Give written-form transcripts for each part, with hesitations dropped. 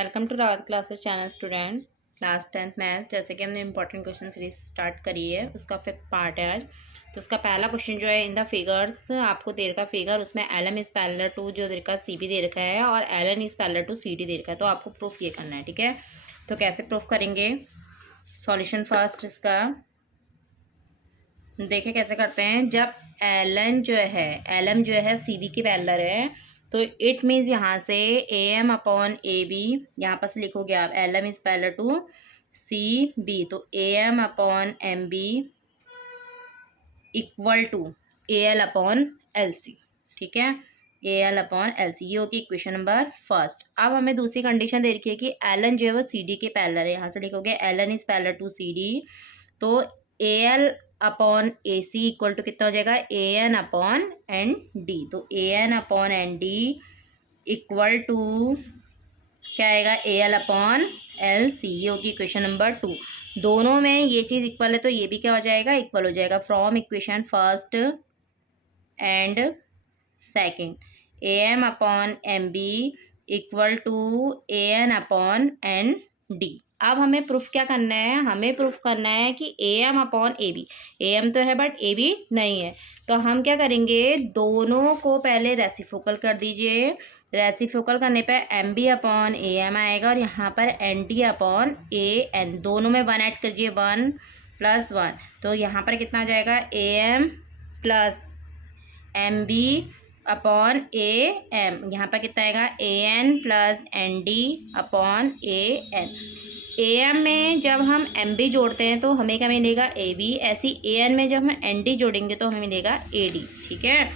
Welcome to Rawat classes channel student. Class 10th math, जैसे कि हमने इंपॉर्टेंट क्वेश्चन सीरीज स्टार्ट करी है, उसका फिफ्थ पार्ट है आज। तो उसका पहला क्वेश्चन जो है, इन द फिगर्स, आपको दे रखा फिगर, उसमें L M is parallel to जो दे रखा सी बी दे रखा है और L N is parallel to C D दे रखा है। तो आपको प्रूफ ये करना है, ठीक है। तो कैसे प्रूफ करेंगे, सॉल्यूशन फर्स्ट इसका देखिए कैसे करते हैं। जब एल एन जो है, एल एम जो है सी बी के पैरेलल है, तो इट मीन्स यहाँ से A M upon A B, यहाँ पर से लिखोगे आप L M is parallel to C B, तो A M upon M B equal to A L upon L C, ठीक है। A L upon L C, ये होगी इक्वेशन नंबर फर्स्ट। अब हमें दूसरी कंडीशन दे रखी है कि एल एन जो है वो सी डी के पैरेलल है। यहाँ से लिखोगे L N is parallel to C D, तो A L upon A C equal to कितना हो जाएगा, A N upon N D. तो A N upon N D equal to क्या आएगा, A L upon L C, ये होगी equation number 2। दोनों में ये चीज़ इक्वल है तो ये भी क्या हो जाएगा, इक्वल हो जाएगा। From equation first and second, A M upon M B equal to A N upon N D. अब हमें प्रूफ क्या करना है, हमें प्रूफ करना है कि A M upon A B, A M तो है बट ए बी नहीं है। तो हम क्या करेंगे, दोनों को पहले रेसिप्रोकल कर दीजिए। रेसिप्रोकल करने पे M B upon A M आएगा और यहाँ पर N D upon A N, दोनों में 1 ऐड करिए, 1 + 1, तो यहाँ पर कितना आ जाएगा, A M plus M B upon A M, यहाँ पर कितना आएगा, A N plus N D upon A N. A M में जब हम एम बी जोड़ते हैं तो हमें क्या मिलेगा, ए बी। ऐसी ए एन में जब हम एन डी जोड़ेंगे तो हमें मिलेगा ए डी, ठीक है।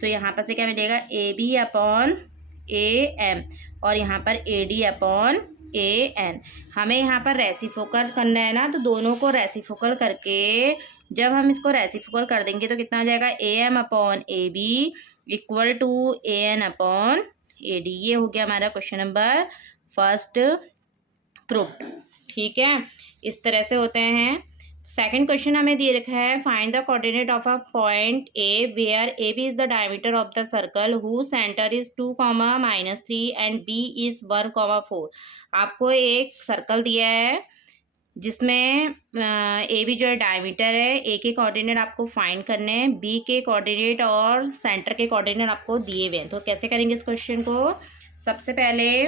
तो यहाँ पर से क्या मिलेगा, A B upon A M और यहाँ पर A D upon A N. हमें यहाँ पर रेसिप्रोकल करना है ना, तो दोनों को रेसिप्रोकल करके जब हम इसको रेसिप्रोकल कर देंगे तो कितना आ जाएगा, A M upon A B equal to A N upon A D. ये हो गया हमारा क्वेश्चन नंबर फर्स्ट प्रूफ्ड, ठीक है। इस तरह से होते हैं। सेकंड क्वेश्चन हमें दे रखा है, find the coordinate of a point A where A B is the diameter of the circle who centre is 2, -3 and B is 1, 4। आपको एक सर्कल दिया है जिसमें ए बी जो है डायमीटर है, ए के कोऑर्डिनेट आपको फाइंड करने हैं, बी के कोऑर्डिनेट और सेंटर के कोऑर्डिनेट आपको दिए हुए हैं। तो कैसे करेंगे इस क्वेश्चन को, सबसे पहले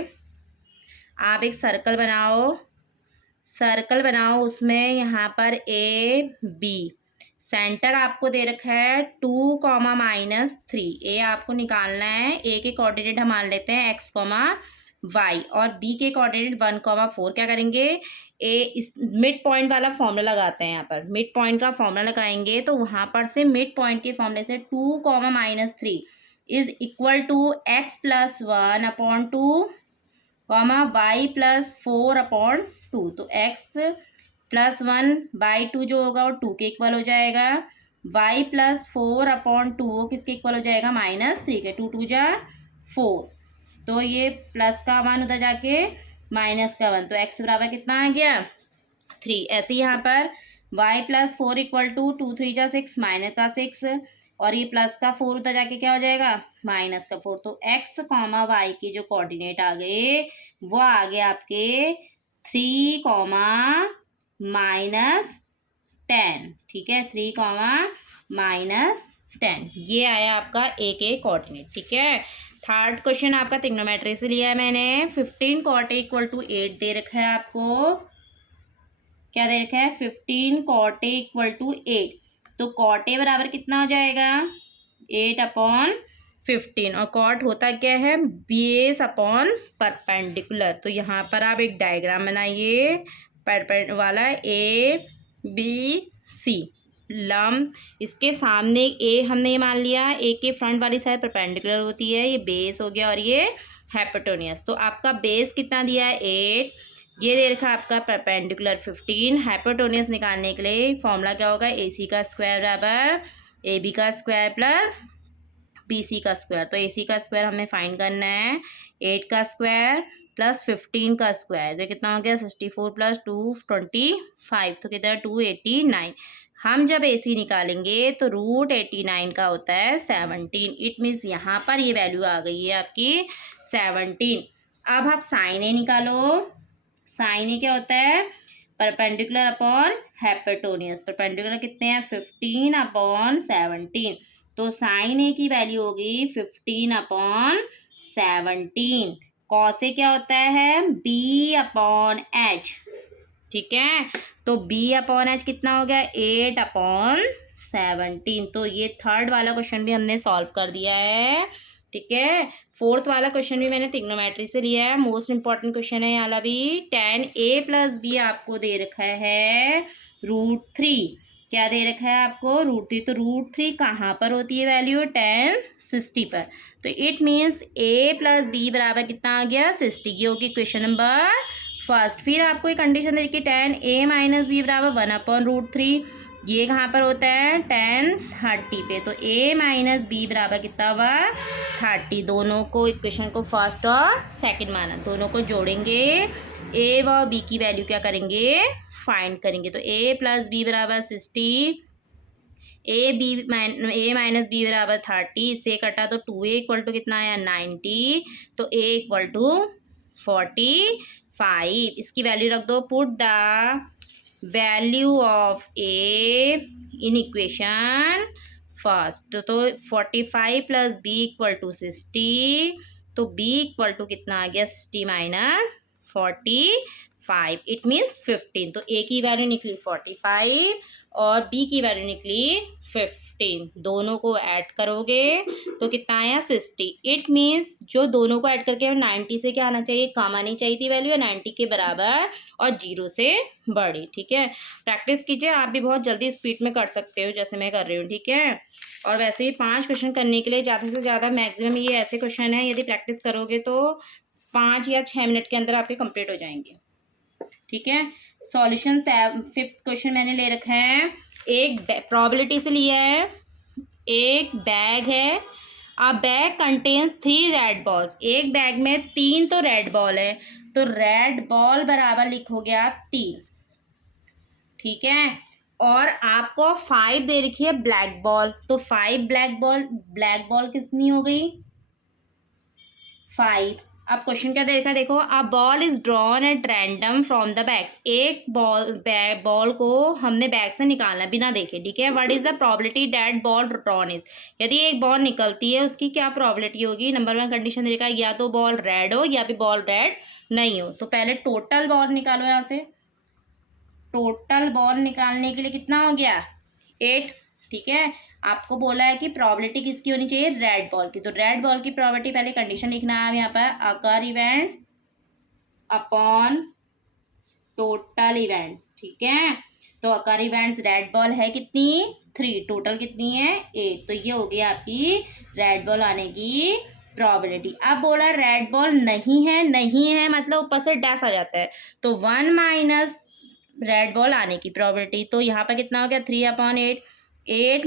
आप एक सर्कल बनाओ, उसमें यहाँ पर ए बी, सेंटर आपको दे रखा है 2, -3। ए आपको निकालना है, ए के कोऑर्डिनेट हम मान लेते हैं x, y और b के कोऑर्डिनेट 1, 4। क्या करेंगे, इस मिड पॉइंट वाला फॉर्मूला लगाते हैं। यहाँ पर मिड पॉइंट का फॉर्मूला लगाएंगे तो वहाँ पर से मिड पॉइंट के फॉर्मूले से 2, -3 is equal to x + 1 upon 2, y + 4 upon 2। तो x + 1/2 जो होगा वो 2 के इक्वल हो जाएगा, y + 4 अपॉन 2 किसके इक्वल हो जाएगा, -3 के। 2 2 जा 4, तो ये प्लस का 1 उधर जाके माइनस का 1, तो x बराबर कितना आ गया, 3। ऐसे यहाँ पर y + 4 इक्वल टू 2 3 जा 6, माइनस का 6 और ये प्लस का 4 उधर जाके क्या हो जाएगा, -4। तो x, y के जो कोऑर्डिनेट आ गए वो आ गए आपके 3, -10, ठीक है। 3, -10, ये आया आपका ए के कोऑर्डिनेट, ठीक है। थर्ड क्वेश्चन आपका ट्रिग्नोमेट्री से लिया है मैंने। 15 cot A इक्वल टू 8 दे रखा है आपको, क्या दे रखा है, 15 cot A इक्वल टू 8। तो cot A बराबर कितना हो जाएगा, 8 अपॉन 15, और cot होता क्या है, बेस अपॉन परपेंडिकुलर। तो यहाँ पर आप एक डायग्राम बनाइए, परपेंडिकुलर वाला ए बी सी लंब, इसके सामने ए हमने ये मान लिया, ए के फ्रंट वाली साइड परपेंडिकुलर होती है, ये बेस हो गया और ये हाइपोटेन्यूज। तो आपका बेस कितना दिया है, 8, ये दे रखा आपका परपेंडिकुलर 15। हाइपोटेन्यूज निकालने के लिए फॉर्मूला क्या होगा, ए सी का स्क्वायर बराबर ए बी का स्क्वायर प्लस बी सी का स्क्वायर। तो ए सी का स्क्वायर हमें फाइंड करना है, 8 का स्क्वायर प्लस 15 का स्क्वायर, तो कितना हो गया, 64 + 2 25, तो कितना 289। हम जब ए सी निकालेंगे तो √89 का होता है 17। इट मीन्स यहाँ पर ये वैल्यू आ गई है आपकी 17। अब आप साइन ए निकालो। साइन ए क्या होता है? Perpendicular upon hypotenuse. परपेंडिकुलर कितने हैं? 15/17। तो साइन ए की वैल्यू होगी 15/17। कॉस ए क्या होता है? B/H। ठीक है, तो B/H कितना हो गया? 8/17। तो ये थर्ड वाला क्वेश्चन भी हमने सॉल्व कर दिया है। ठीक है, फोर्थ वाला क्वेश्चन भी मैंने ट्रिग्नोमेट्री से लिया है। मोस्ट इंपॉर्टेंट क्वेश्चन है ये वाला भी। tan A + B आपको दे रखा है √3। क्या दे रखा है आपको? √3। तो √3 कहाँ पर होती है वैल्यू? tan 60 पर। तो इट मीन्स A + B बराबर कितना आ गया? 60 की होगी क्वेश्चन नंबर फर्स्ट। फिर आपको एक कंडीशन दे रखी है tan A - B बराबर 1/√3। ये कहाँ पर होता है? tan 30 पे। तो A - B बराबर कितना हुआ? 30। दोनों को इक्वेशन को फर्स्ट और सेकंड माना, दोनों को जोड़ेंगे, A व B की वैल्यू क्या करेंगे? फाइंड करेंगे। तो A + B बराबर 60, A - B बराबर 30। इससे कटा तो 2A = कितना आया? 90। तो A = 45। इसकी वैल्यू रख दो। Put the value of A in equation first. तो 45 + B = 60। तो B = कितना आ गया? 60 - 45। It means 15। तो A की वैल्यू निकली 45 और B की वैल्यू निकली 15। दोनों को ऐड करोगे तो कितना आया? 60। इट मीन्स जो दोनों को ऐड करके 90 से क्या आना चाहिए? कम आनी चाहिए थी वैल्यू, 90 के बराबर और 0 से बड़ी। ठीक है, प्रैक्टिस कीजिए, आप भी बहुत जल्दी स्पीड में कर सकते हो जैसे मैं कर रही हूँ। ठीक है, और वैसे ही 5 क्वेश्चन करने के लिए ज़्यादा से ज़्यादा मैक्सिमम ये ऐसे क्वेश्चन है, यदि प्रैक्टिस करोगे तो 5 या 6 मिनट के अंदर आपके कंप्लीट हो जाएंगे। ठीक है, सॉल्यूशन 5th क्वेश्चन मैंने ले रखा है। एक प्रोबेबिलिटी से लिया है। एक बैग है। अ बैग कंटेन्स 3 रेड बॉल्स। एक बैग में 3 तो रेड बॉल है, तो रेड बॉल बराबर लिखोगे आप 3। ठीक है, और आपको 5 दे रखी है ब्लैक बॉल। तो 5 ब्लैक बॉल कितनी हो गई? 5। अब क्वेश्चन क्या देखा? देखो, a ball is drawn at random from the bags. एक बॉल को हमने बैग से निकालना बिना देखे। ठीक है, what is the probability that ball drawn is? यदि एक बॉल निकलती है उसकी क्या प्रोबेबिलिटी होगी? नंबर 1 कंडीशन देखा, या तो बॉल रेड हो या फिर बॉल रेड नहीं हो। तो पहले टोटल बॉल निकालो। यहाँ से टोटल बॉल निकालने के लिए कितना हो गया? 8। ठीक है, आपको बोला है कि प्रोबेबिलिटी किसकी होनी चाहिए? रेड बॉल की। तो रेड बॉल की प्रोबेबिलिटी पहले कंडीशन लिखना है यहाँ पर, अकर इवेंट्स अपॉन टोटल इवेंट्स। ठीक है, तो अकर इवेंट्स रेड बॉल है कितनी? 3। टोटल कितनी है? 8। तो ये हो गई आपकी रेड बॉल आने की प्रोबेबिलिटी। अब बोला रेड बॉल नहीं है, नहीं है मतलब ऊपर से डैश आ जाता है, तो 1 - रेड बॉल आने की प्रोबेबिलिटी। तो यहाँ पर कितना हो गया? 3/8। 8 -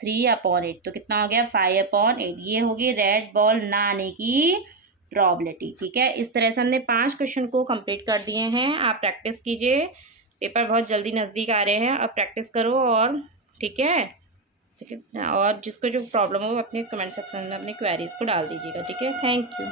3/8 तो कितना हो गया? 5/8। ये होगी रेड बॉल ना आने की प्रोबेबिलिटी। ठीक है, इस तरह से हमने 5 क्वेश्चन को कंप्लीट कर दिए हैं। आप प्रैक्टिस कीजिए, पेपर बहुत जल्दी नज़दीक आ रहे हैं। अब प्रैक्टिस करो और ठीक है, ठीक है, और जिसको जो प्रॉब्लम हो अपने कमेंट सेक्शन में अपनी क्वेरीज को डाल दीजिएगा। ठीक है, थैंक यू।